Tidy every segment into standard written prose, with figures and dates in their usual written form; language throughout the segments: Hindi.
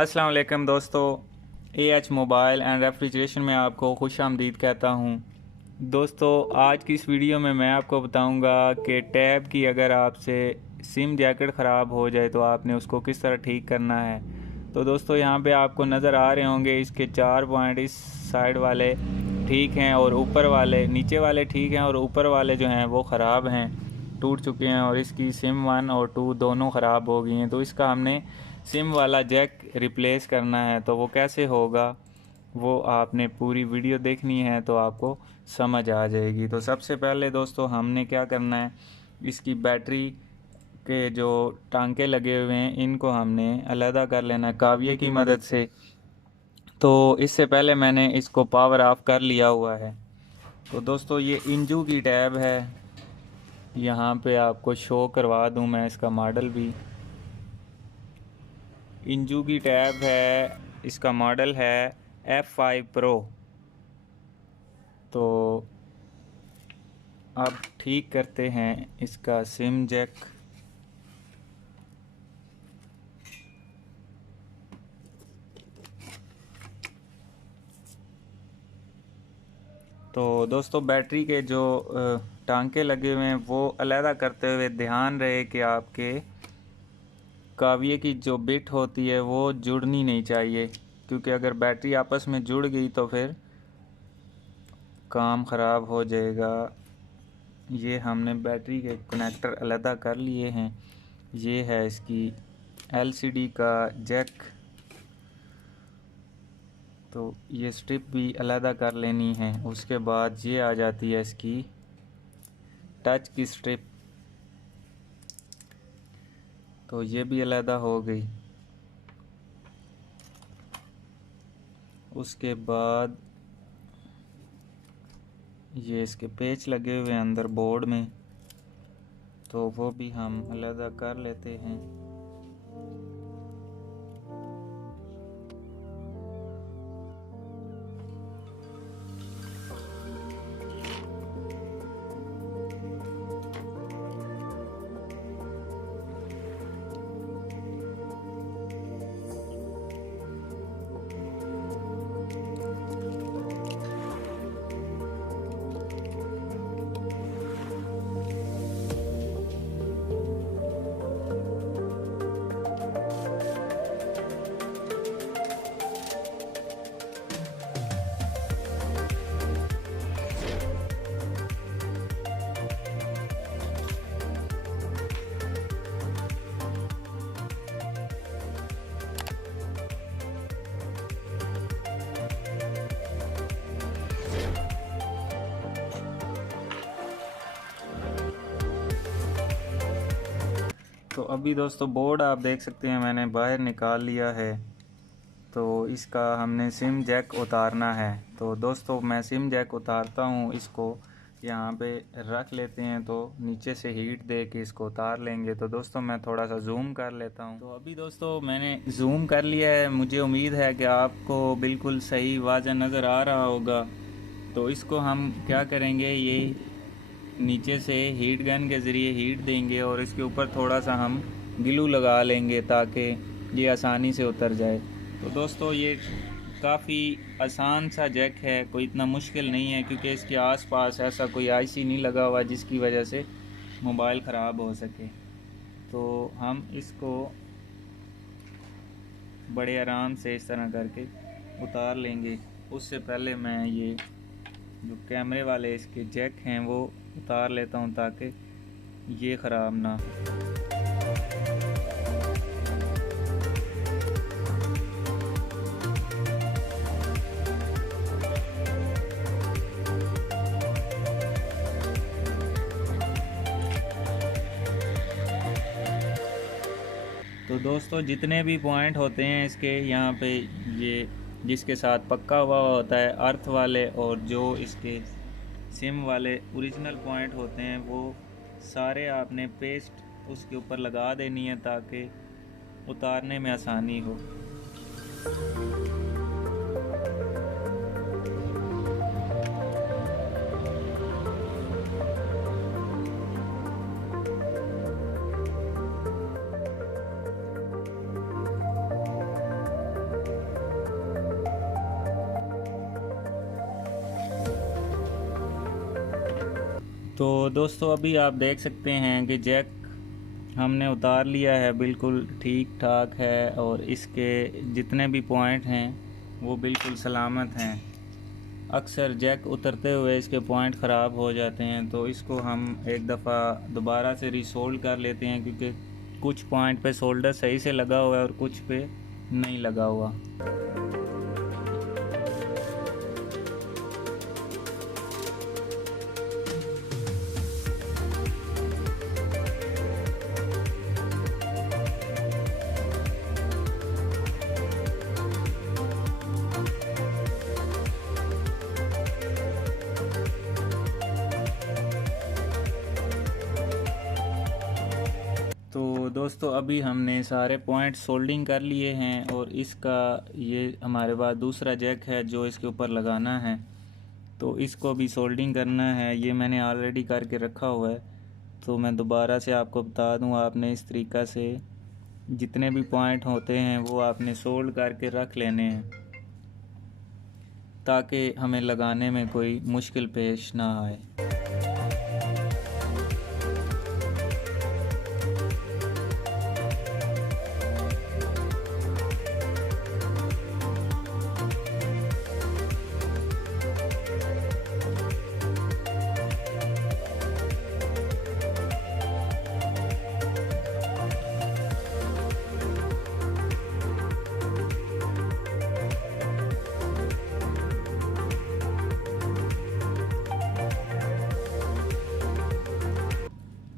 अस्सलाम वालेकुम दोस्तों, एएच मोबाइल एंड रेफ्रिजरेशन में आपको खुश आमदीद कहता हूँ। दोस्तों, आज की इस वीडियो में मैं आपको बताऊँगा कि टैब की अगर आपसे सिम जैकेट ख़राब हो जाए तो आपने उसको किस तरह ठीक करना है। तो दोस्तों, यहाँ पे आपको नज़र आ रहे होंगे इसके 4 पॉइंट इस साइड वाले ठीक हैं और ऊपर वाले नीचे वाले ठीक हैं और ऊपर वाले जो हैं वो ख़राब हैं, टूट चुके हैं और इसकी सिम 1 और 2 दोनों ख़राब हो गई हैं। तो इसका हमने सिम वाला जैक रिप्लेस करना है। तो वो कैसे होगा वो आपने पूरी वीडियो देखनी है तो आपको समझ आ जाएगी। तो सबसे पहले दोस्तों हमने क्या करना है, इसकी बैटरी के जो टांके लगे हुए हैं इनको हमने अलहदा कर लेना है काविये की मदद से। तो इससे पहले मैंने इसको पावर ऑफ कर लिया हुआ है। तो दोस्तों, ये इंजू की टैब है, यहाँ पे आपको शो करवा दूँ मैं इसका मॉडल भी। इंजू की टैब है, इसका मॉडल है F5 Pro। तो अब ठीक करते हैं इसका सिम जैक। तो दोस्तों, बैटरी के जो टांके लगे हुए हैं वो अलहदा करते हुए ध्यान रहे कि आपके काविये की जो बिट होती है वो जुड़नी नहीं चाहिए, क्योंकि अगर बैटरी आपस में जुड़ गई तो फिर काम ख़राब हो जाएगा। ये हमने बैटरी के कनेक्टर अलहदा कर लिए हैं। ये है इसकी एलसीडी का जैक। तो ये स्ट्रिप भी अलहदा कर लेनी है। उसके बाद ये आ जाती है इसकी टच की स्ट्रिप, तो ये भी अलहदा हो गई। उसके बाद ये इसके पेच लगे हुए हैं अंदर बोर्ड में, तो वो भी हम अलहदा कर लेते हैं। तो अभी दोस्तों, बोर्ड आप देख सकते हैं मैंने बाहर निकाल लिया है। तो इसका हमने सिम जैक उतारना है। तो दोस्तों, मैं सिम जैक उतारता हूँ, इसको यहाँ पे रख लेते हैं। तो नीचे से हीट दे के इसको उतार लेंगे। तो दोस्तों, मैं थोड़ा सा जूम कर लेता हूँ। तो अभी दोस्तों मैंने जूम कर लिया है। मुझे उम्मीद है कि आपको बिल्कुल सही वाज़ह नज़र आ रहा होगा। तो इसको हम क्या करेंगे, ये नीचे से हीट गन के ज़रिए हीट देंगे और इसके ऊपर थोड़ा सा हम ग्लू लगा लेंगे ताकि ये आसानी से उतर जाए। तो दोस्तों, ये काफ़ी आसान सा जैक है, कोई इतना मुश्किल नहीं है, क्योंकि इसके आसपास ऐसा कोई आईसी नहीं लगा हुआ जिसकी वजह से मोबाइल ख़राब हो सके। तो हम इसको बड़े आराम से इस तरह करके उतार लेंगे। उससे पहले मैं ये जो कैमरे वाले इसके जैक हैं वो उतार लेता हूँ ताकि ये ख़राब ना हो। तो दोस्तों, जितने भी पॉइंट होते हैं इसके यहाँ पे, ये जिसके साथ पक्का हुआ होता है अर्थ वाले, और जो इसके सिम वाले ओरिजिनल पॉइंट होते हैं, वो सारे आपने पेस्ट उसके ऊपर लगा देनी है ताकि उतारने में आसानी हो। तो दोस्तों अभी आप देख सकते हैं कि जैक हमने उतार लिया है, बिल्कुल ठीक ठाक है और इसके जितने भी पॉइंट हैं वो बिल्कुल सलामत हैं। अक्सर जैक उतरते हुए इसके पॉइंट ख़राब हो जाते हैं, तो इसको हम एक दफ़ा दोबारा से रीसोल्ड कर लेते हैं, क्योंकि कुछ पॉइंट पे सोल्डर सही से लगा हुआ है और कुछ पे नहीं लगा हुआ। तो दोस्तों अभी हमने सारे पॉइंट सोल्डिंग कर लिए हैं और इसका ये हमारे पास दूसरा जैक है जो इसके ऊपर लगाना है, तो इसको भी सोल्डिंग करना है। ये मैंने ऑलरेडी करके रखा हुआ है, तो मैं दोबारा से आपको बता दूं, आपने इस तरीक़ा से जितने भी पॉइंट होते हैं वो आपने सोल्ड करके रख लेने हैं, ताकि हमें लगाने में कोई मुश्किल पेश ना आए।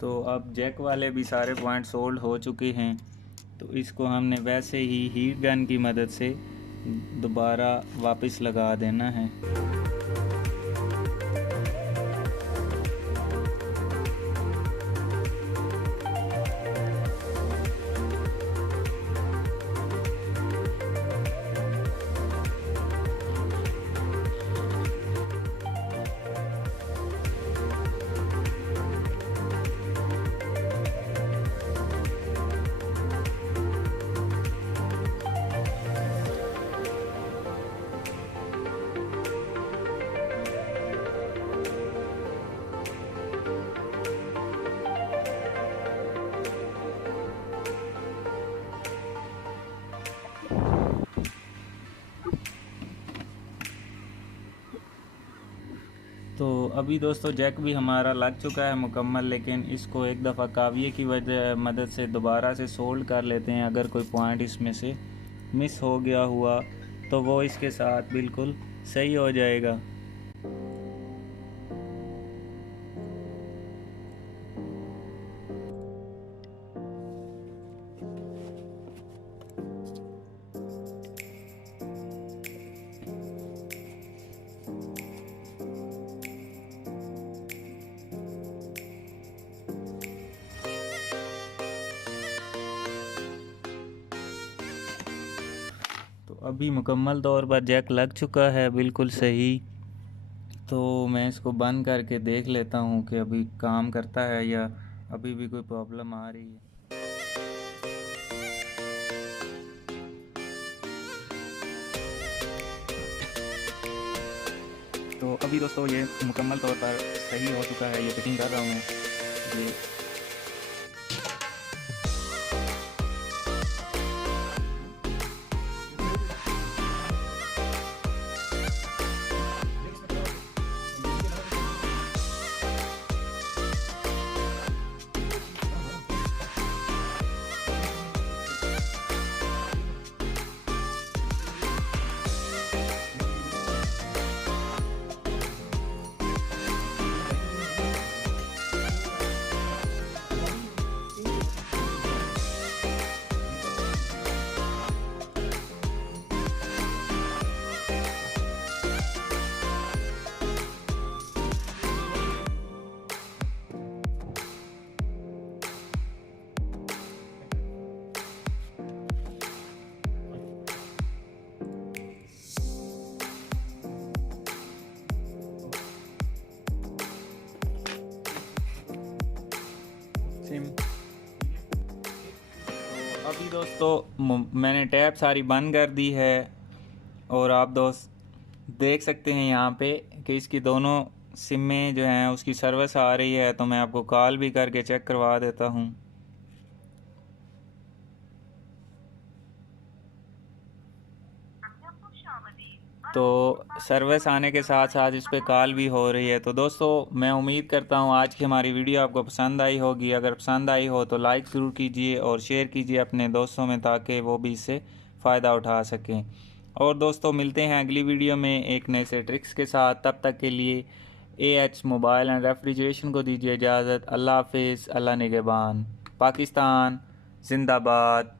तो अब जैक वाले भी सारे पॉइंट सोल्ड हो चुके हैं, तो इसको हमने वैसे ही हीट गन की मदद से दोबारा वापस लगा देना है। तो अभी दोस्तों जैक भी हमारा लग चुका है मुकम्मल, लेकिन इसको एक दफ़ा काविये की वजह मदद से दोबारा से सोल्ड कर लेते हैं। अगर कोई पॉइंट इसमें से मिस हो गया हुआ तो वो इसके साथ बिल्कुल सही हो जाएगा। तो अभी मुकम्मल तौर पर जैक लग चुका है बिल्कुल सही। तो मैं इसको बंद करके देख लेता हूँ कि अभी काम करता है या अभी भी कोई प्रॉब्लम आ रही है। तो अभी दोस्तों ये मुकम्मल तौर पर सही हो चुका है, ये फिटिंग कर रहा हूँ मैं। ये सिम अभी दोस्तों मैंने टैब सारी बंद कर दी है और आप दोस्त देख सकते हैं यहाँ पे कि इसकी दोनों सिम में जो है उसकी सर्विस आ रही है, तो मैं आपको कॉल भी करके चेक करवा देता हूँ। तो सर्विस आने के साथ साथ इस पर कॉल भी हो रही है। तो दोस्तों मैं उम्मीद करता हूँ आज की हमारी वीडियो आपको पसंद आई होगी। अगर पसंद आई हो तो लाइक ज़रूर कीजिए और शेयर कीजिए अपने दोस्तों में, ताकि वो भी इससे फ़ायदा उठा सकें। और दोस्तों मिलते हैं अगली वीडियो में एक नए से ट्रिक्स के साथ। तब तक के लिए AH मोबाइल एंड रेफ्रिजरेशन को दीजिए इजाज़त। अल्लाह हाफिज़, अल्लाह निगहबान। पाकिस्तान जिंदाबाद।